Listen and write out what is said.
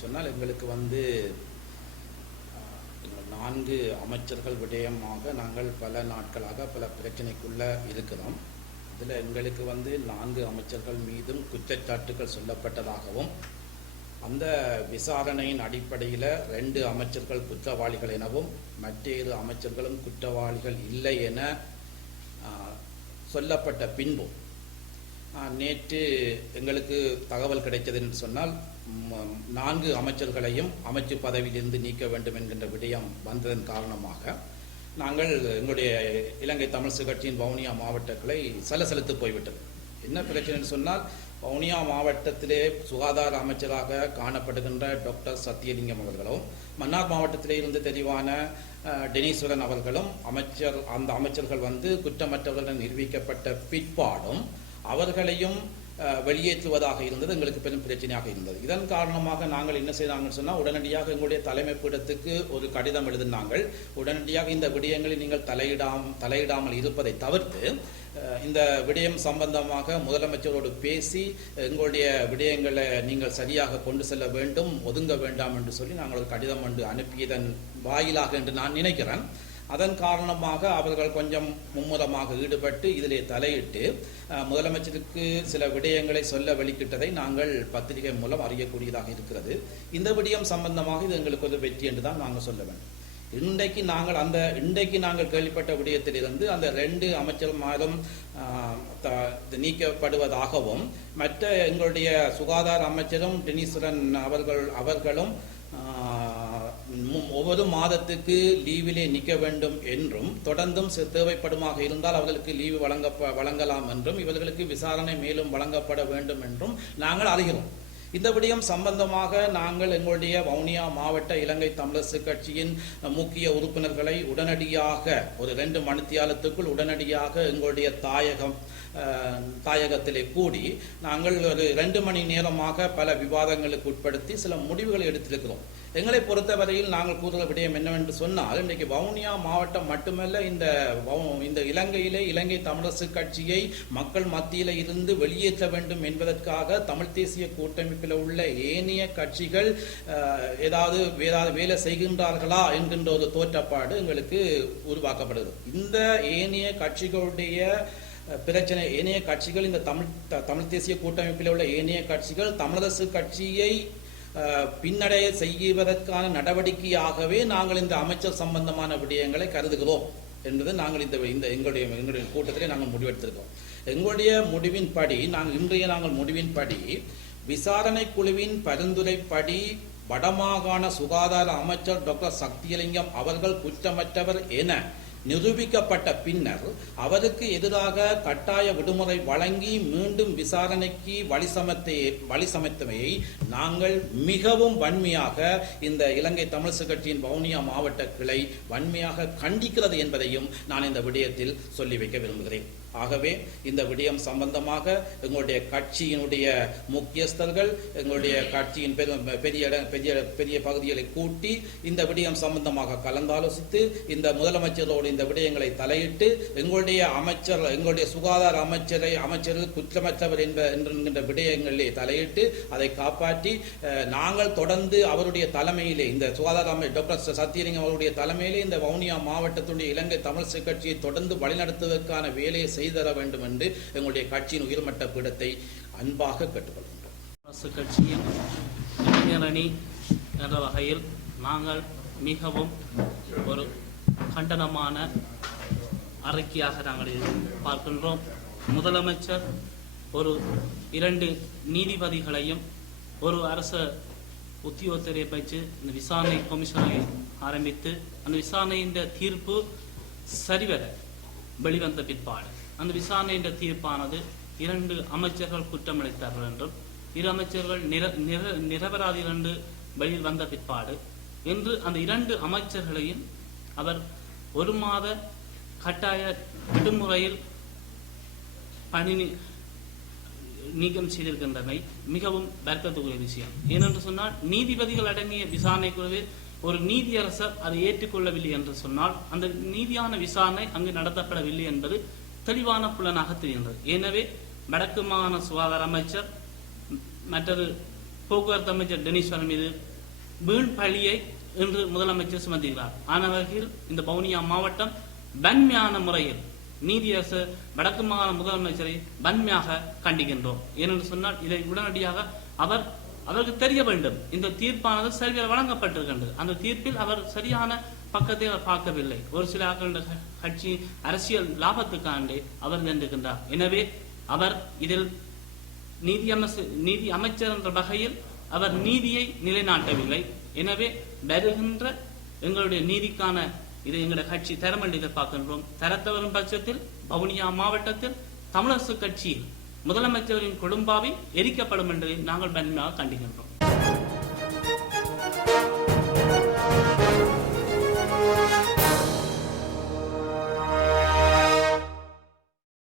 சொன்னால் எங்களுக்கு வந்து நான்கு அமைச்சர்கள் விடயமாக நாங்கள் பல நாட்களாக பல பிரச்சனைக்குள்ள இருக்கிறோம். இதில் எங்களுக்கு வந்து நான்கு அமைச்சர்கள் மீதும் குற்றச்சாட்டுகள் சொல்லப்பட்டதாகவும் அந்த விசாரணையின் அடிப்படையில் ரெண்டு அமைச்சர்கள் குற்றவாளிகள் எனவும் மற்றேறு அமைச்சர்களும் குற்றவாளிகள் இல்லை என சொல்லப்பட்ட பின்பும் நேற்று எங்களுக்கு தகவல் கிடைத்தது என்று சொன்னால் நான்கு அமைச்சர்களையும் அமைச்சு பதவியிலிருந்து நீக்க வேண்டும் என்கின்ற விடயம் வந்ததன் காரணமாக நாங்கள் எங்களுடைய இலங்கை தமிழ் கட்சியின் வவுனியா மாவட்டங்களை கிளை சலசலத்து போய்விட்டது. என்ன பிரச்சனைன்னு சொன்னால் வவுனியா மாவட்டத்திலே சுகாதார அமைச்சராக காணப்படுகின்ற டாக்டர் சத்தியலிங்கம் அவர்களும் மன்னார் மாவட்டத்திலே இருந்து தெரிவான டெனீஸ்வரன் அவர்களும் அமைச்சர் அந்த அமைச்சர்கள் வந்து குற்றமற்றவர்கள் நிரூபிக்கப்பட்ட பிற்பாடும் அவர்களையும் வெளியேற்றுவதாக இருந்தது எங்களுக்கு பெரும் பிரச்சனையாக இருந்தது. இதன் காரணமாக நாங்கள் என்ன செய்தாங்கன்னு சொன்னால் உடனடியாக எங்களுடைய தலைமை பீடத்துக்கு ஒரு கடிதம் எழுதினாங்கள். உடனடியாக இந்த விடயங்களில் நீங்கள் தலையிடாம் தலையிடாமல் இருப்பதை தவிர்த்து இந்த விடயம் சம்பந்தமாக முதலமைச்சரோடு பேசி எங்களுடைய விடயங்களை நீங்கள் சரியாக கொண்டு செல்ல வேண்டும் ஒதுங்க வேண்டாம் என்று சொல்லி நாங்கள் ஒரு கடிதம் ஒன்று அனுப்பியதன் வாயிலாக என்று நான் நினைக்கிறேன். அதன் காரணமாக அவர்கள் கொஞ்சம் மும்முரமாக ஈடுபட்டு இதிலே தலையிட்டு முதலமைச்சருக்கு சில விடயங்களை சொல்ல வெளிக்கிட்டதை நாங்கள் பத்திரிகை மூலம் அறியக்கூடியதாக இருக்கிறது. இந்த விடயம் சம்பந்தமாக இது எங்களுக்கு ஒரு வெற்றி என்று தான் நாங்கள் சொல்ல வேண்டும். இன்றைக்கு நாங்கள் அந்த இன்றைக்கு நாங்கள் கேள்விப்பட்ட விடயத்திலிருந்து அந்த ரெண்டு அமைச்சர்மாரும் த- நீக்கப்படுவதாகவும் மற்ற எங்களுடைய சுகாதார அமைச்சரும் டெனீஸ்வரன் அவர்கள் அவர்களும் ஒவ்வொரு மாதத்துக்கு லீவிலே நிற்க வேண்டும் என்றும் தொடர்ந்தும் தேவைப்படுமாக இருந்தால் அவர்களுக்கு லீவு வழங்க வழங்கலாம் என்றும் இவர்களுக்கு விசாரணை மேலும் வழங்கப்பட வேண்டும் என்றும் நாங்கள் அறிகிறோம். இந்த விடயம் சம்பந்தமாக நாங்கள் எங்களுடைய வவுனியா மாவட்ட இலங்கை தமிழரசு கட்சியின் முக்கிய உறுப்பினர்களை உடனடியாக ஒரு ரெண்டு மணித்தியாலத்துக்குள் உடனடியாக எங்களுடைய தாயகம் தாயகத்திலே கூடி நாங்கள் ஒரு ரெண்டு மணி நேரமாக பல விவாதங்களுக்கு உட்படுத்தி சில முடிவுகளை எடுத்திருக்கிறோம். எங்களை பொறுத்தவரையில் நாங்கள் கூறுகிற விடயம் என்னவென்று சொன்னால் இன்றைக்கு வவுனியா மாவட்டம் மட்டுமல்ல இந்த வவு- இந்த இலங்கையிலே இலங்கை தமிழரசு கட்சியை மக்கள் மத்தியில் இருந்து வெளியேற்ற வேண்டும் என்பதற்காக தமிழ் தேசிய கூட்டமைப்பில் உள்ள ஏனைய கட்சிகள் ஏதாவது ஏதாவது வேலை செய்கின்றார்களா என்கின்ற ஒரு தோற்றப்பாடு எங்களுக்கு உருவாக்கப்படுது இந்த ஏனைய கட்சிகளுடைய பிரச்சனை ஏனைய கட்சிகள் இந்த தமிழ் த- தமிழ் தேசிய கூட்டமைப்பில் உள்ள ஏனைய கட்சிகள் தமிழரசு கட்சியை பின்னடைய செய்வதற்கான நடவடிக்கையாகவே நாங்கள் இந்த அமைச்சர் சம்பந்தமான விடயங்களை கருதுகிறோம் என்பது நாங்கள் இந்த இந்த எங்களுடைய எங்களுடைய கூட்டத்திலே நாங்கள் முடிவெடுத்திருக்கோம் எங்களுடைய முடிவின்படி நாங்கள் இன்றைய நாங்கள் முடிவின்படி விசாரணை குழுவின் பரிந்துரைப்படி வடமாகாண சுகாதார அமைச்சர் டாக்டர் சக்தியலிங்கம் அவர்கள் குற்றமற்றவர் என நிரூபிக்கப்பட்ட பின்னர் அவருக்கு எதிராக கட்டாய விடுமுறை வழங்கி மீண்டும் விசாரணைக்கு வழிசமத்தை வழிசமைத்தமையை நாங்கள் மிகவும் வன்மையாக இந்த இலங்கை தமிழ்ச கட்சியின் வவுனியா மாவட்ட கிளை வன்மையாக கண்டிக்கிறது என்பதையும் நான் இந்த விடயத்தில் சொல்லி வைக்க விரும்புகிறேன். ஆகவே இந்த விடயம் சம்பந்தமாக எங்களுடைய கட்சியினுடைய முக்கியஸ்தர்கள் எங்களுடைய கட்சியின் பெரு- பெரிய பெரிய பெரிய பகுதிகளை கூட்டி இந்த விடயம் சம்பந்தமாக கலந்தாலோசித்து இந்த முதலமைச்சரோடு இந்த விடயங்களை தலையிட்டு எங்களுடைய அமைச்சர் எங்களுடைய சுகாதார அமைச்சரை அமைச்சர் குற்றமற்றவர் என்ப என்கின்ற விடயங்களிலே தலையிட்டு அதை காப்பாற்றி நாங்கள் தொடர்ந்து அவருடைய தலைமையிலே இந்த சுகாதார அமை டாக்டர் சத்தியலிங்கம் அவருடைய தலைமையிலே இந்த வவுனியா மாவட்டத்துடைய இலங்கை தமிழ் கட்சியை தொடர்ந்து வழிநடத்துவதற்கான வேலையை செய்ய செய்தர வேண்டும் என்று எங்களுடைய கட்சியின் உயர்மட்ட பீடத்தை அன்பாக கேட்டுக்கொள்கின்றோம். அரசு கட்சியின் இளைஞரணி என்ற வகையில் நாங்கள் மிகவும் ஒரு கண்டனமான அறிக்கையாக நாங்கள் பார்க்கின்றோம். முதலமைச்சர் ஒரு இரண்டு நீதிபதிகளையும் ஒரு அரச உத்தியோகத்தரை வச்சு இந்த விசாரணை கமிஷனை ஆரம்பித்து அந்த விசாரணையின் தீர்ப்பு சரிவர வெளிவந்த பிற்பாடு அந்த விசாரணையின் தீர்ப்பானது இரண்டு அமைச்சர்கள் குற்றமளித்தார்கள் என்றும் இரு அமைச்சர்கள் நிர நிர நிரபராதிகள் என்று வெளியில் வந்த பிற்பாடு என்று அந்த இரண்டு அமைச்சர்களையும் அவர் ஒரு மாத கட்டாய விடுமுறையில் பணி நீ- நீக்கம் செய்திருக்கின்றமை மிகவும் வருத்தத்துக்குரிய விஷயம். ஏனென்று சொன்னால் நீதிபதிகள் அடங்கிய விசாரணை குழுவில் ஒரு நீதியரசர் அதை ஏற்றுக்கொள்ளவில்லை என்று சொன்னால் அந்த நீதியான விசாரணை அங்கு நடத்தப்படவில்லை என்பது தெளிவான புலனாக தெரிகின்றது. எனவே வடக்கு மாகாண சுகாதார அமைச்சர் மற்றொரு மற்றது போக்குவரத்து அமைச்சர் டெனிஸ்வரன் மீது வீண் பழியை இன்று முதலமைச்சர் சுமந்துகிறார் ஆன வகையில் இந்த வவுனியா மாவட்டம் வன்மையான முறையில் நீதியரசு வடக்கு மாகாண முதலமைச்சரை வன்மையாக கண்டிக்கின்றோம். ஏனென்று சொன்னால் இதை உடனடியாக அவர் அவருக்கு தெரிய வேண்டும். இந்த தீர்ப்பானது சரியாக வழங்கப்பட்டிருக்கின்றது. அந்த தீர்ப்பில் அவர் சரியான பக்கத்தை அவர் பார்க்கவில்லை. ஒரு சில கட்சி அரசியல் லாபத்துக்காண்டே அவர் நின்றுகின்றார். எனவே அவர் இதில் நீதி அமைச்ச நீதி அமைச்சர் என்ற வகையில் அவர் நீதியை நிலைநாட்டவில்லை. எனவே வருகின்ற எங்களுடைய நீதிக்கான இது எங்களுடைய கட்சி தரம் என்று எதிர்பார்க்கின்றோம். தரத்த வரும் பட்சத்தில் வவுனியா மாவட்டத்தில் தமிழரசு கட்சியில் முதலமைச்சரின் குடும்பாவை எரிக்கப்படும் என்று நாங்கள் வன்மையாக கண்டிக்கின்றோம்.